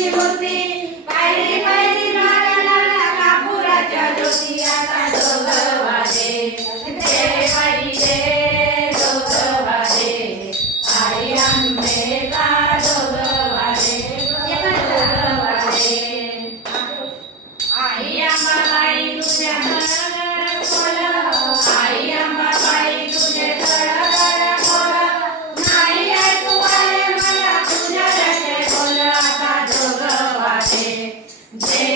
देवीची मूर्ती पायरी पायरी मारणारा कापुराच्या ज्योती आता जोगवाले Yeah.